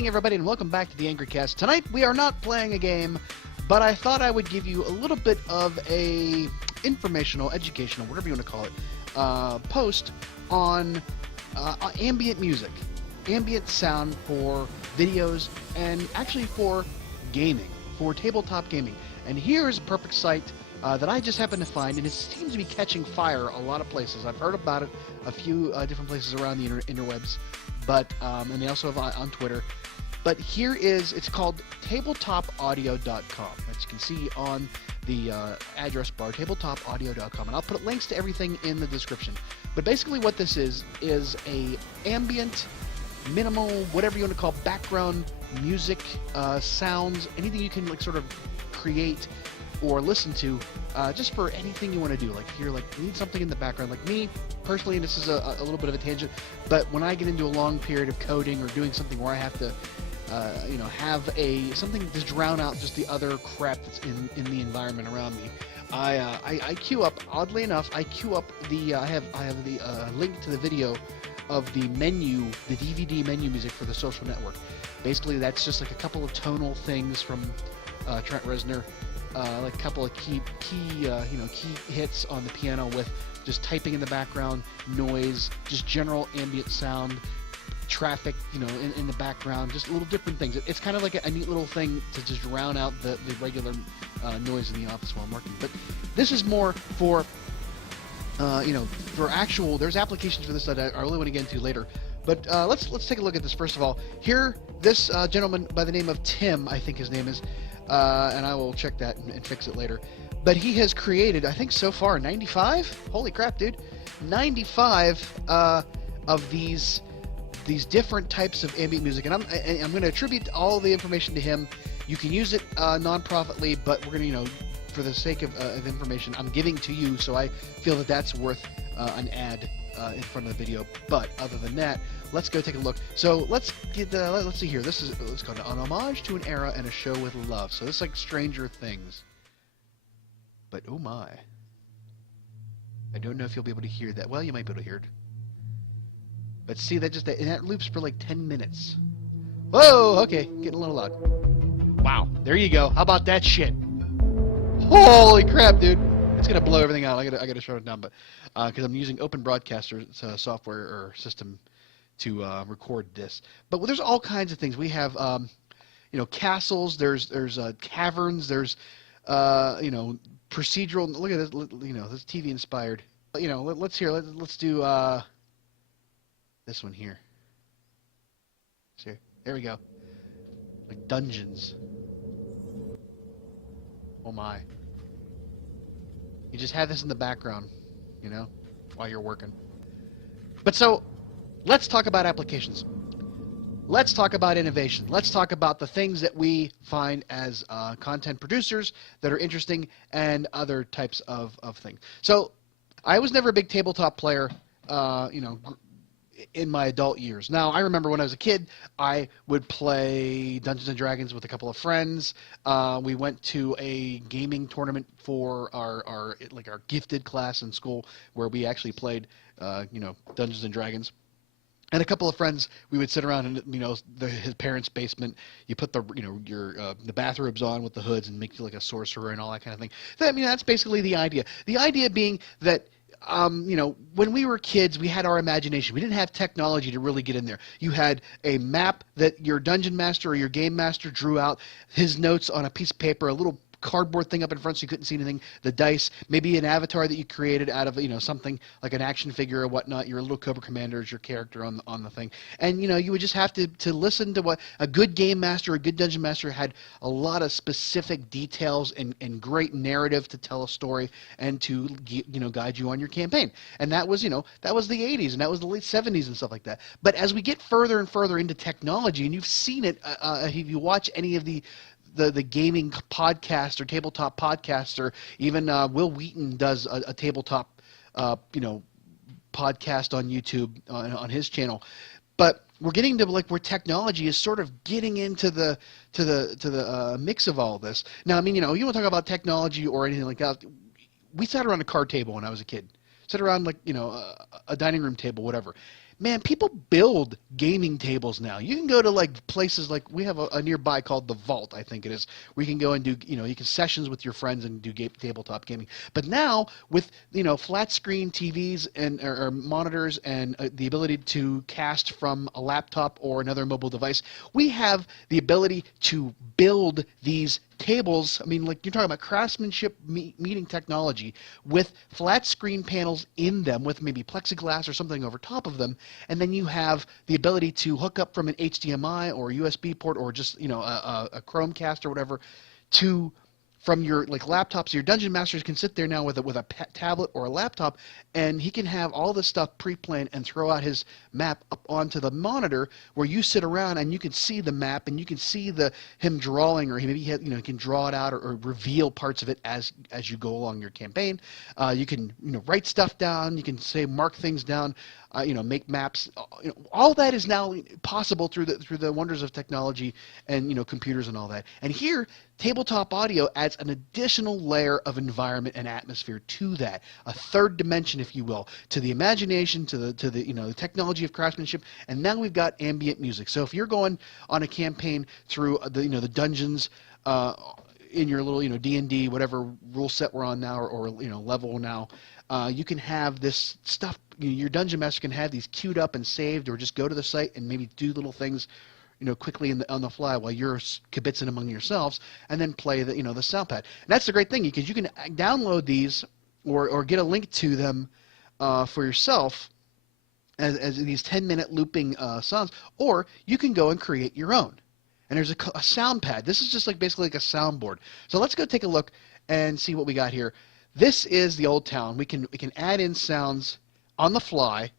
evening, everybody, and welcome back to the Angry Cast. Tonight, we are not playing a game, but I thought I would give you a little bit of a informational, educational, whatever you want to call it, post on ambient music, ambient sound for videos, and actually for gaming, for tabletop gaming. And here's a perfect site that I just happened to find, and it seems to be catching fire a lot of places. I've heard about it a few different places around the interwebs, but and they also have on Twitter. But here is, it's called tabletopaudio.com. As you can see on the address bar, tabletopaudio.com, and I'll put links to everything in the description. But basically what this is a ambient, minimal, whatever you want to call, background music, sounds, anything you can like sort of create or listen to, just for anything you want to do. Like if you're like need something in the background, like me personally, and this is a little bit of a tangent, but when I get into a long period of coding or doing something where I have to have something to drown out just the other crap that's in the environment around me, I queue up, oddly enough, I have the link to the video of the menu, the DVD menu music for The Social Network. Basically that's just like a couple of tonal things from Trent Reznor, like a couple of key hits on the piano with just typing in the background, noise, just general ambient sound, traffic, in the background, just little different things. It's kind of like a neat little thing to just drown out the regular noise in the office while I'm working. But this is more for, for actual, there's applications for this that I really want to get into later. But let's take a look at this first of all. Here, this gentleman by the name of Tim, I think his name is, and I will check that and fix it later. But he has created, I think so far, 95? Holy crap, dude. 95 of these different types of ambient music. And I'm going to attribute all the information to him. You can use it non-profitly, but we're going to, for the sake of information, I'm giving to you, so I feel that that's worth an ad in front of the video. But other than that, let's go take a look. So let's see here. This is, let's go to an homage to an era and a show with love. So this is like Stranger Things. But oh my, I don't know if you'll be able to hear that. Well, you might be able to hear it. But see, that loops for like 10 minutes. Whoa, okay, getting a little loud. Wow, there you go. How about that shit? Holy crap, dude! It's gonna blow everything out. I gotta shut it down, but because I'm using Open Broadcaster software or system to record this. But there's all kinds of things. We have castles. There's caverns. There's procedural. Look at this. This TV inspired. Let's do this one here. See, there we go. Like dungeons. Oh my. You just have this in the background, while you're working. But so, let's talk about applications. Let's talk about innovation. Let's talk about the things that we find as content producers that are interesting and other types of things. So, I was never a big tabletop player, in my adult years. Now, I remember when I was a kid, I would play Dungeons & Dragons with a couple of friends. We went to a gaming tournament for our gifted class in school where we actually played, Dungeons & Dragons. And a couple of friends, we would sit around in, his parents' basement. You put the bathrobes on with the hoods and make you like a sorcerer and all that kind of thing. That's basically the idea. The idea being that when we were kids, we had our imagination. We didn't have technology to really get in there. You had a map that your dungeon master or your game master drew out, his notes on a piece of paper, a little cardboard thing up in front so you couldn't see anything, the dice, maybe an avatar that you created out of, something like an action figure or whatnot. Your little Cobra Commander is your character on the thing. And, you would just have to listen to what a good game master, a good dungeon master had a lot of specific details and great narrative to tell a story and to, guide you on your campaign. And that was, that was the 80s and that was the late 70s and stuff like that. But as we get further and further into technology, and you've seen it, if you watch any of the gaming podcast or tabletop podcast, or even Will Wheaton does a tabletop podcast on YouTube on his channel. But we're getting to where technology is sort of getting into the mix of all this. Now, you want to talk about technology or anything like that. We sat around a card table when I was a kid. Sat around a dining room table, whatever. man, people build gaming tables now. You can go to like places like we have a nearby called the Vault, I think it is, where you can go and do, you can sessions with your friends and do tabletop gaming. But now with, flat screen TVs and or monitors and the ability to cast from a laptop or another mobile device, we have the ability to build these tables. I mean, like you're talking about craftsmanship meeting technology with flat screen panels in them with maybe plexiglass or something over top of them, and then you have the ability to hook up from an HDMI or a USB port or just a Chromecast or whatever to from your like laptops. Your dungeon masters can sit there now with a tablet or a laptop, and he can have all this stuff pre-planned and throw out his map up onto the monitor where you sit around and you can see the map and you can see him drawing, or maybe he can draw it out or reveal parts of it as you go along your campaign. You can write stuff down. You can say mark things down. Make maps. All that is now possible through the wonders of technology and computers and all that. And here, tabletop audio adds an additional layer of environment and atmosphere to that, a third dimension, if you will, to the imagination, to the the technology of craftsmanship. And now we've got ambient music. So if you're going on a campaign through the dungeons. In your little D&D whatever rule set we're on now or level now, you can have this stuff. Your dungeon master can have these queued up and saved, or just go to the site and maybe do little things quickly on the fly while you're kibitzing among yourselves, and then play the sound pad. And that's the great thing, because you can download these or get a link to them for yourself as these 10-minute looping songs, or you can go and create your own. And there's a sound pad. This is just basically like a soundboard. So let's go take a look and see what we got here. This is the old town. We can add in sounds on the fly,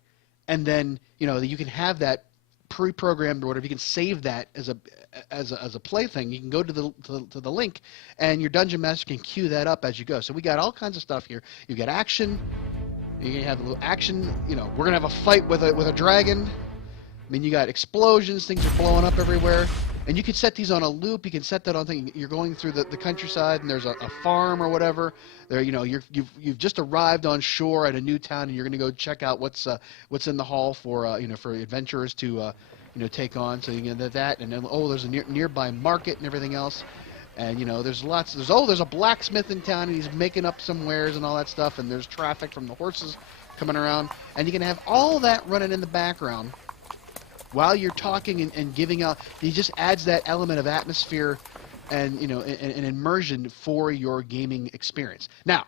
and then you can have that pre-programmed or whatever. You can save that as a plaything. You can go to the link, and your dungeon master can queue that up as you go. So we got all kinds of stuff here. You got action. You can have a little action. We're gonna have a fight with a dragon. I mean, you got explosions. Things are blowing up everywhere. And you can set these on a loop. You can set that on thing. You're going through the countryside, and there's a farm or whatever. There, you've just arrived on shore at a new town, and you're going to go check out what's in the hall for for adventurers to take on. So you can get that, and then there's a nearby market and everything else. And there's lots. There's a blacksmith in town, and he's making up some wares and all that stuff. And there's traffic from the horses coming around, and you can have all that running in the background while you're talking and giving out. He just adds that element of atmosphere and an immersion for your gaming experience. Now,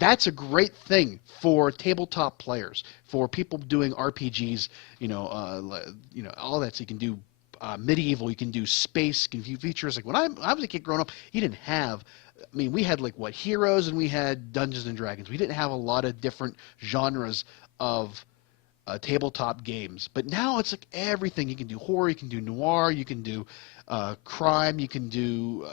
that's a great thing for tabletop players, for people doing RPGs, all that. So you can do medieval, you can do space, you can do features. Like when I was a kid growing up, you didn't have. I mean, we had Heroes, and we had Dungeons and Dragons. We didn't have a lot of different genres of tabletop games, but now it's like everything. You can do horror, you can do noir, you can do crime, you can do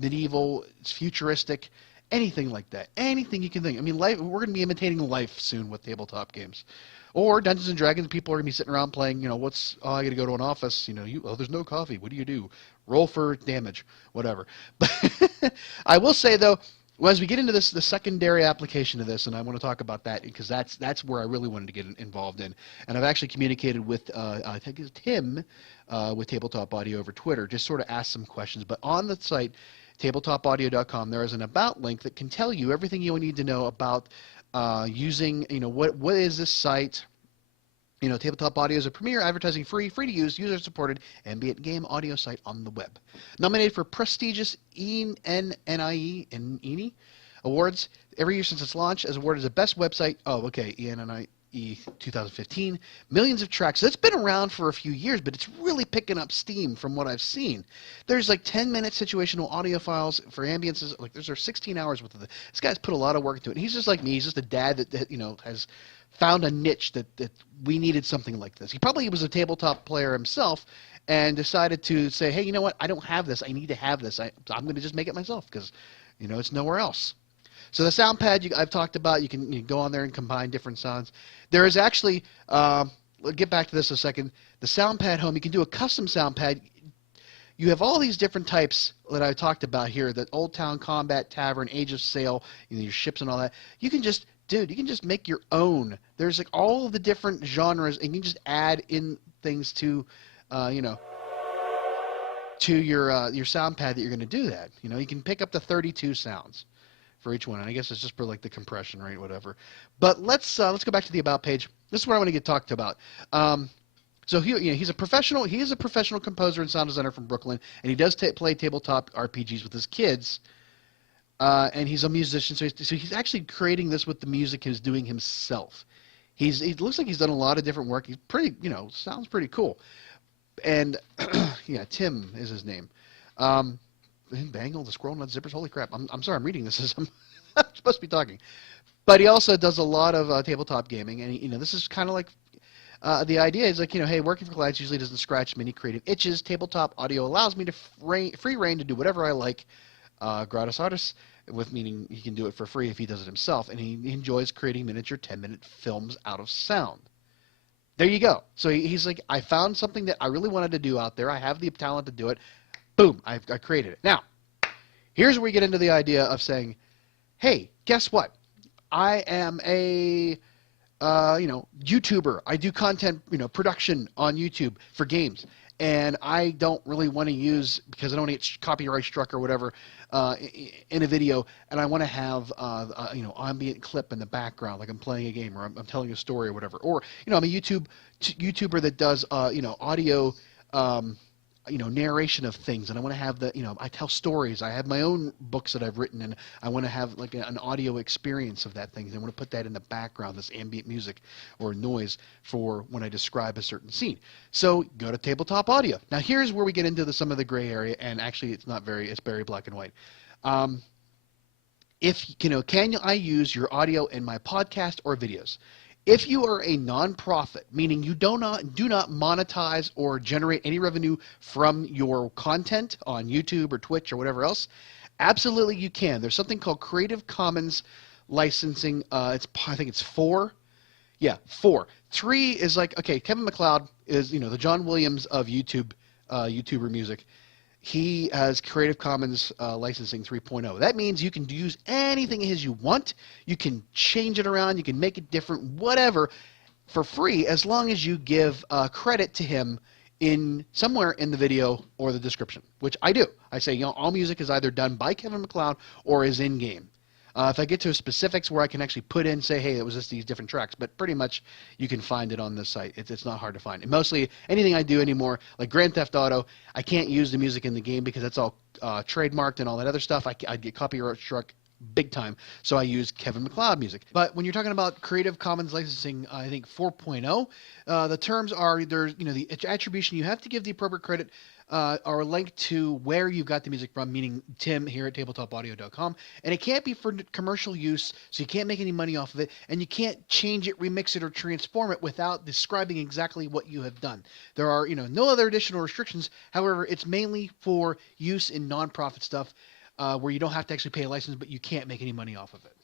medieval, it's futuristic, anything like that, anything you can think. I mean, we're going to be imitating life soon with tabletop games, or Dungeons and Dragons. People are going to be sitting around playing. I got to go to an office. There's no coffee. What do? Roll for damage, whatever. But I will say though, well, as we get into the secondary application of this, and I want to talk about that because that's where I really wanted to get involved in. And I've actually communicated with, I think it's Tim, with Tabletop Audio over Twitter, just sort of asked some questions. But on the site, tabletopaudio.com, there is an About link that can tell you everything you need to know about using, what is this site. Tabletop Audio is a premier advertising free to use, user-supported ambient game audio site on the web. Nominated for prestigious ENNIE awards every year since its launch, as awarded as the best website. ENNIE 2015. Millions of tracks. So it's been around for a few years, but it's really picking up steam from what I've seen. There's 10-minute situational audio files for ambiences. There's 16 hours worth of it. This guy's put a lot of work into it. And he's just like me. He's just a dad that has found a niche that we needed something like this. He probably was a tabletop player himself and decided to say, hey, you know what? I don't have this. I need to have this. I'm going to just make it myself because, it's nowhere else. So the sound pad I've talked about, you can go on there and combine different sounds. There is actually, we'll get back to this in a second, the sound pad home. You can do a custom sound pad. You have all these different types that I talked about here, the Old Town Combat Tavern, Age of Sail, your ships and all that. You can just dude, you can just make your own. There's like all of the different genres, and you can just add in things to, you know, to your sound pad that you're going to do that. You know, you can pick up to 32 sounds for each one, and I guess it's just for like the compression rate, whatever. But let's go back to the about page. This is what I want to get talked about. So he's a professional. He is a professional composer and sound designer from Brooklyn, and he does play tabletop RPGs with his kids. And he's a musician, so he's actually creating this with the music he's doing himself. He looks like he's done a lot of different work. He's pretty, you know, sounds pretty cool. And yeah, Tim is his name. Bangle, the squirrel nut zippers. Holy crap! I'm sorry, I'm reading this as I'm supposed to be talking. But he also does a lot of tabletop gaming, and you know, this is kind of like the idea is like, you know, hey, working for clients usually doesn't scratch many creative itches. Tabletop audio allows me to free reign to do whatever I like. Gratis artist, with meaning he can do it for free if he does it himself, and he enjoys creating miniature 10-minute films out of sound. There you go. So he's like, I found something that I really wanted to do out there. I have the talent to do it. Boom, I created it. Now, here's where we get into the idea of saying, hey, guess what? I am a you know, YouTuber. I do content, you know, production on YouTube for games. And I don't really want to use, because I don't want to get copyright struck or whatever in a video, and I want to have you know, ambient clip in the background, like I'm playing a game or I'm telling a story or whatever. Or, you know, I'm a YouTuber that does you know, audio you know, narration of things, and I want to have the, you know, I tell stories. I have my own books that I've written, and I want to have like an audio experience of that thing. I want to put that in the background, this ambient music or noise for when I describe a certain scene. So go to Tabletop Audio. Now here's where we get into some of the gray area, and actually it's very black and white. If, you know, can I use your audio in my podcast or videos? If you are a nonprofit, meaning you do not monetize or generate any revenue from your content on YouTube or Twitch or whatever else, absolutely you can. There's something called Creative Commons licensing. I think it's 4. Yeah, 4. 3 is like, okay, Kevin MacLeod is, you know, the John Williams of YouTube, YouTuber music. He has Creative Commons licensing 3.0. That means you can use anything of his you want. You can change it around. You can make it different, whatever, for free, as long as you give credit to him in somewhere in the video or the description, which I do. I say, you know, all music is either done by Kevin MacLeod or is in-game. If I get to specifics where I can actually put in, say, hey, it was just these different tracks, but pretty much you can find it on the site. It's not hard to find. And mostly anything I do anymore, like Grand Theft Auto, I can't use the music in the game because that's all trademarked and all that other stuff. I'd get copyright struck big time, so I use Kevin MacLeod music. But when you're talking about Creative Commons licensing, I think 4.0, the terms are, there's, you know, the attribution, you have to give the appropriate credit or a link to where you got the music from, meaning Tim here at tabletopaudio.com, and it can't be for commercial use, so you can't make any money off of it, and you can't change it, remix it, or transform it without describing exactly what you have done. There are, you know, no other additional restrictions. However, it's mainly for use in nonprofit stuff where you don't have to actually pay a license, but you can't make any money off of it.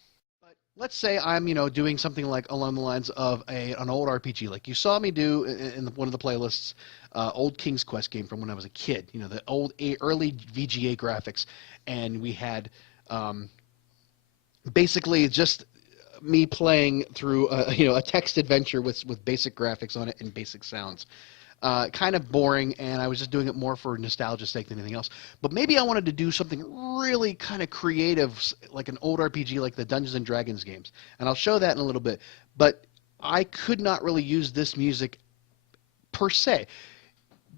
But let's say I'm, you know, doing something like along the lines of an old RPG, like you saw me do in one of the playlists, old King's Quest game from when I was a kid, you know, the old early VGA graphics, and we had basically just me playing through you know, a text adventure with basic graphics on it and basic sounds. Kind of boring, and I was just doing it more for nostalgia's sake than anything else. But maybe I wanted to do something really kind of creative, like an old RPG, like the Dungeons and Dragons games. And I'll show that in a little bit. But I could not really use this music per se.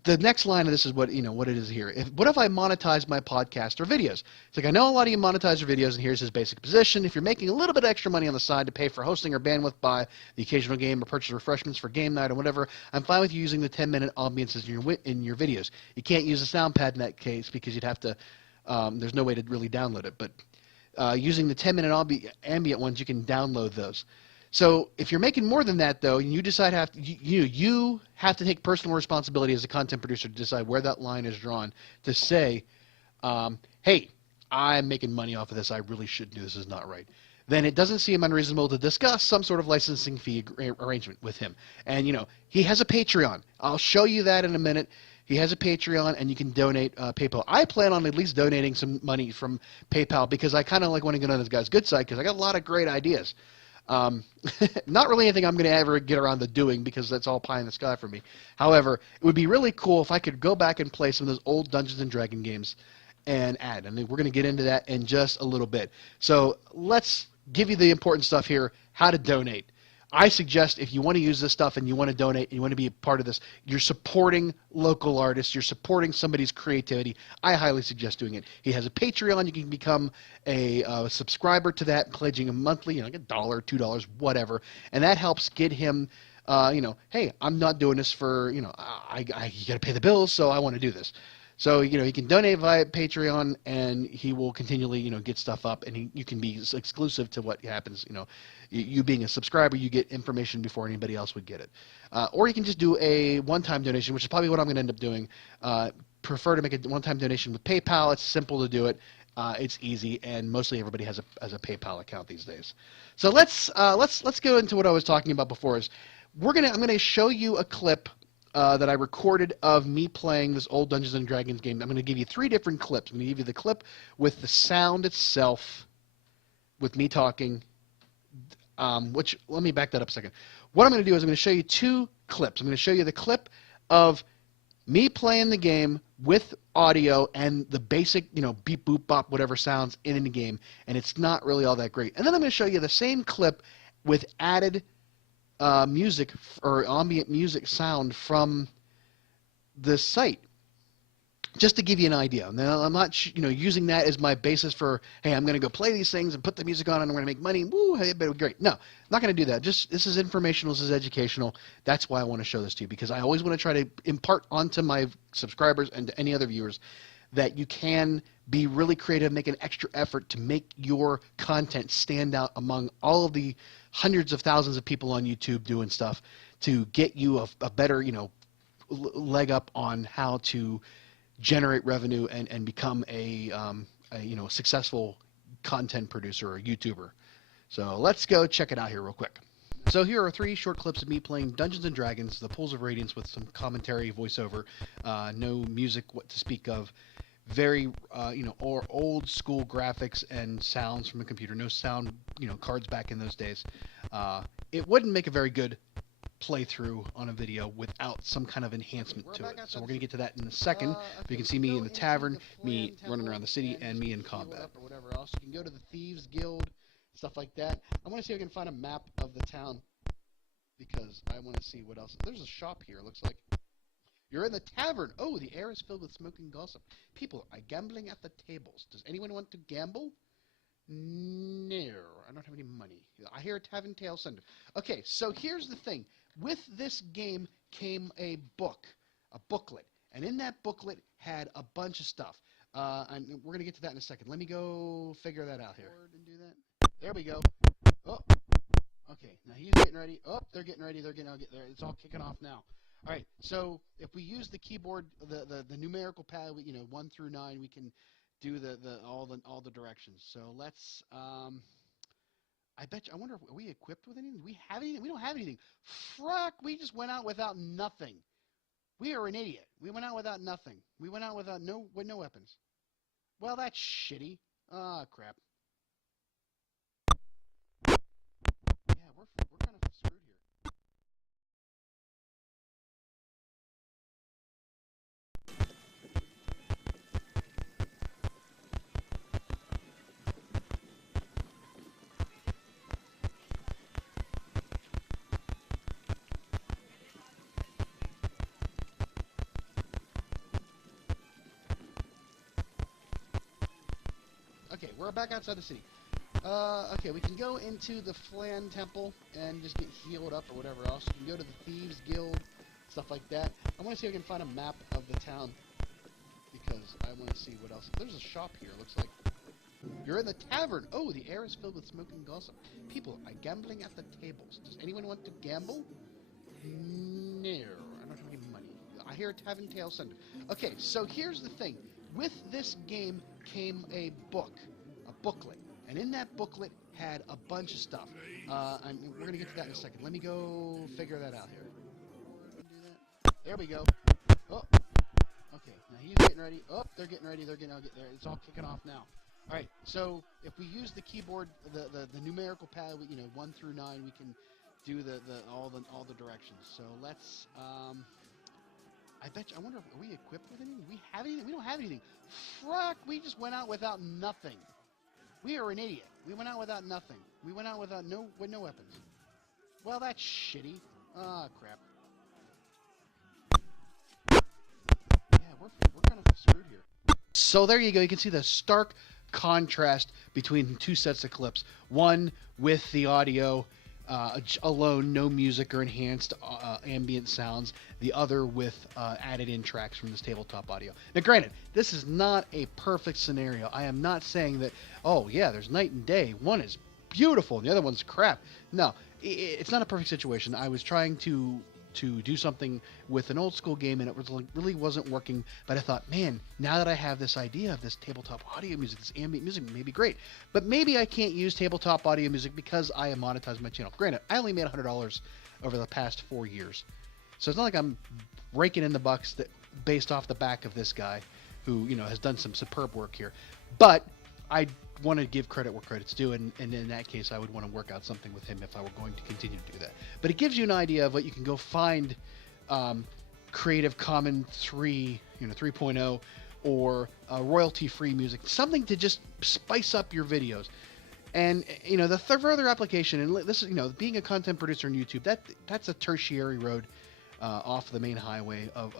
The next line of this is what, you know, what it is here. What if I monetize my podcast or videos? It's like, I know a lot of you monetize your videos, and here's his basic position. If you're making a little bit extra money on the side to pay for hosting or bandwidth, buy the occasional game, or purchase refreshments for game night or whatever, I'm fine with you using the 10-minute ambiances in your videos. You can't use a sound pad in that case because you'd have to, there's no way to really download it. But using the 10-minute ambient ones, you can download those. So if you're making more than that, though, and you decide you have to take personal responsibility as a content producer to decide where that line is drawn to say, hey, I'm making money off of this. I really shouldn't do this. Is not right. Then it doesn't seem unreasonable to discuss some sort of licensing fee arrangement with him. And, you know, he has a Patreon. I'll show you that in a minute. He has a Patreon, and you can donate PayPal. I plan on at least donating some money from PayPal because I kind of like want to get on this guy's good side because I got a lot of great ideas. Not really anything I'm going to ever get around to doing because that's all pie in the sky for me. However, it would be really cool if I could go back and play some of those old Dungeons and Dragon games and add. I mean, we're going to get into that in just a little bit. So let's give you the important stuff here, how to donate. I suggest if you want to use this stuff and you want to donate and you want to be a part of this, you're supporting local artists, you're supporting somebody's creativity. I highly suggest doing it. He has a Patreon. You can become a subscriber to that, pledging a monthly, like $1, $2, whatever, and that helps get him, hey, I'm not doing this for, I got to pay the bills, so I want to do this. So, he can donate via Patreon, and he will continually, get stuff up, and you can be exclusive to what happens, you being a subscriber, you get information before anybody else would get it. Or you can just do a one-time donation, which is probably what I'm going to end up doing. Prefer to make a one-time donation with PayPal. It's simple to do it. It's easy, and mostly everybody has a PayPal account these days. So let's go into what I was talking about before. I'm going to show you a clip that I recorded of me playing this old Dungeons and Dragons game. I'm going to give you 3 different clips. I'm going to give you the clip with the sound itself, with me talking. Which, let me back that up a second. What I'm going to do is I'm going to show you 2 clips. I'm going to show you the clip of me playing the game with audio and the basic, beep, boop, bop, whatever sounds in the game, and it's not really all that great. And then I'm going to show you the same clip with added music or ambient music sound from the site, just to give you an idea. Now, I'm not, using that as my basis for, hey, I'm going to go play these things and put the music on and I'm going to make money. Woo, hey, it'll be great. No, I'm not going to do that. This is informational. This is educational. That's why I want to show this to you, because I always want to try to impart onto my subscribers and to any other viewers that you can be really creative, make an extra effort to make your content stand out among all of the hundreds of thousands of people on YouTube doing stuff to get you a better, leg up on how to generate revenue and become a successful content producer or YouTuber. So let's go check it out here real quick. So here are 3 short clips of me playing Dungeons and Dragons, the Pools of Radiance, with some commentary, voiceover, no music what to speak of, very or old school graphics and sounds from a computer, no sound cards back in those days. It wouldn't make a very good playthrough on a video without some kind of enhancement to it. So we're going to get to that in a second. You can see me in the tavern, me running around the city, and me in combat. Or whatever else. You can go to the Thieves Guild, stuff like that. I want to see if I can find a map of the town because I want to see what else. There's a shop here, looks like. You're in the tavern. Oh, the air is filled with smoke and gossip. People are gambling at the tables. Does anyone want to gamble? No, I don't have any money. I hear a tavern tale sender. Okay, so here's the thing. With this game came a booklet, and in that booklet had a bunch of stuff. And we're gonna get to that in a second. Let me go figure that out here. And do that. There we go. Oh, okay. Now he's getting ready. Oh, they're getting ready. They're gonna get there. It's all kicking off now. All right. So if we use the keyboard, the numerical pad, 1 through 9, we can do all the directions. So let's. I bet you. I wonder if are we equipped with anything? Do we have anything? We don't have anything. Frack! We just went out without nothing. We are an idiot. We went out without nothing. We went out without no weapons. Well, that's shitty. Ah, crap. Yeah, we're kind of screwed here. Okay, we're back outside the city. Okay, we can go into the Flan Temple and just get healed up or whatever else. You can go to the Thieves Guild, stuff like that. I want to see if I can find a map of the town because I want to see what else. There's a shop here, looks like. You're in the tavern. Oh, the air is filled with smoke and gossip. People are gambling at the tables. Does anyone want to gamble? No, I don't have any money. I hear a tavern tale sender. Okay, so here's the thing. With this game came a booklet, and in that booklet had a bunch of stuff. And we're going to get to that in a second. Let me go figure that out here. There we go. Oh, okay. Now he's getting ready. Oh, they're getting ready. They're getting there. It's all kicking off now. All right. So if we use the keyboard, the numerical pad, 1 through 9, we can do all the directions. So let's. I bet you. I wonder. Are we equipped with anything? Do we have anything? We don't have anything. Fuck! We just went out without nothing. We are an idiot. We went out without nothing. We went out without no weapons. Well, that's shitty. Ah, crap. Yeah, we're kind of screwed here. So there you go. You can see the stark contrast between two sets of clips. One with the audio alone, no music or enhanced ambient sounds. The other with added in tracks from this tabletop audio. Now, granted, this is not a perfect scenario. I am not saying that, oh, yeah, there's night and day. One is beautiful and the other one's crap. No, it's not a perfect situation. I was trying to do something with an old school game and it really wasn't working, but I thought, man, now that I have this idea of this tabletop audio music, this ambient music may be great, but maybe I can't use tabletop audio music because I have monetized my channel. Granted, I only made $100 over the past 4 years, so it's not like I'm raking in the bucks based off the back of this guy who has done some superb work here, but I want to give credit where credit's due, and in that case, I would want to work out something with him if I were going to continue to do that. But it gives you an idea of what you can go find, Creative Commons 3.0, or royalty-free music, something to just spice up your videos. And the further application, and this is being a content producer on YouTube, that's a tertiary road off the main highway of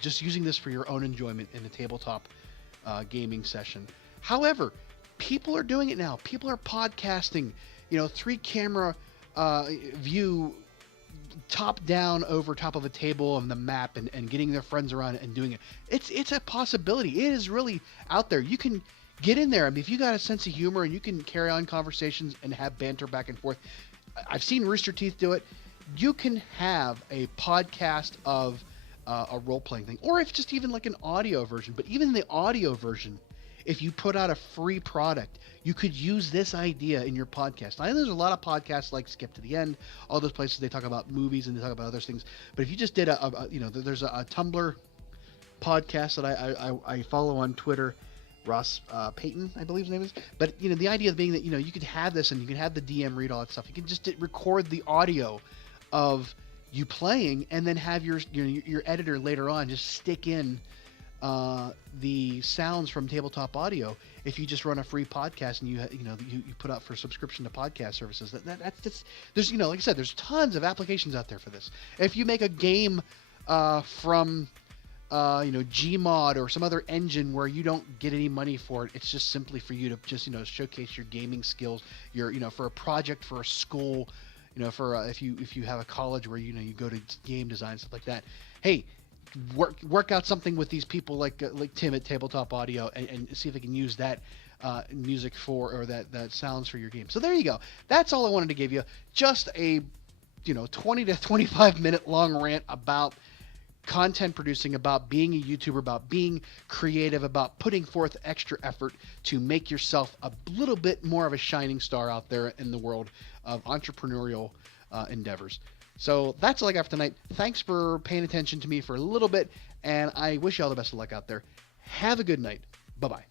just using this for your own enjoyment in the tabletop gaming session. However, people are doing it now. People are podcasting, 3-camera view, top down over top of a table on the map, and getting their friends around and doing it. It's a possibility. It is really out there. You can get in there. I mean, if you got a sense of humor and you can carry on conversations and have banter back and forth. I've seen Rooster Teeth do it. You can have a podcast of a role-playing thing, or if just even like an audio version. But even the audio version, if you put out a free product, you could use this idea in your podcast. I know there's a lot of podcasts like Skip to the End, all those places they talk about movies and they talk about other things. But if you just did there's a Tumblr podcast that I follow on Twitter, Ross Payton, I believe his name is. But the idea being that you could have this and you could have the DM read all that stuff. You can just record the audio of you playing and then have your editor later on just stick in the sounds from tabletop audio. If you just run a free podcast and you put out for subscription to podcast services, that's there's like I said, there's tons of applications out there for this. If you make a game from Gmod or some other engine where you don't get any money for it, it's just simply for you to just showcase your gaming skills, your for a project for a school, for if you have a college where you go to game design, stuff like that. Hey, work out something with these people like Tim at Tabletop Audio and see if they can use that music or that sounds for your game. So there you go. That's all I wanted to give you. Just a 20 to 25 minute long rant about content producing, about being a YouTuber, about being creative, about putting forth extra effort to make yourself a little bit more of a shining star out there in the world of entrepreneurial endeavors. So that's all I got for tonight. Thanks for paying attention to me for a little bit, and I wish you all the best of luck out there. Have a good night. Bye-bye.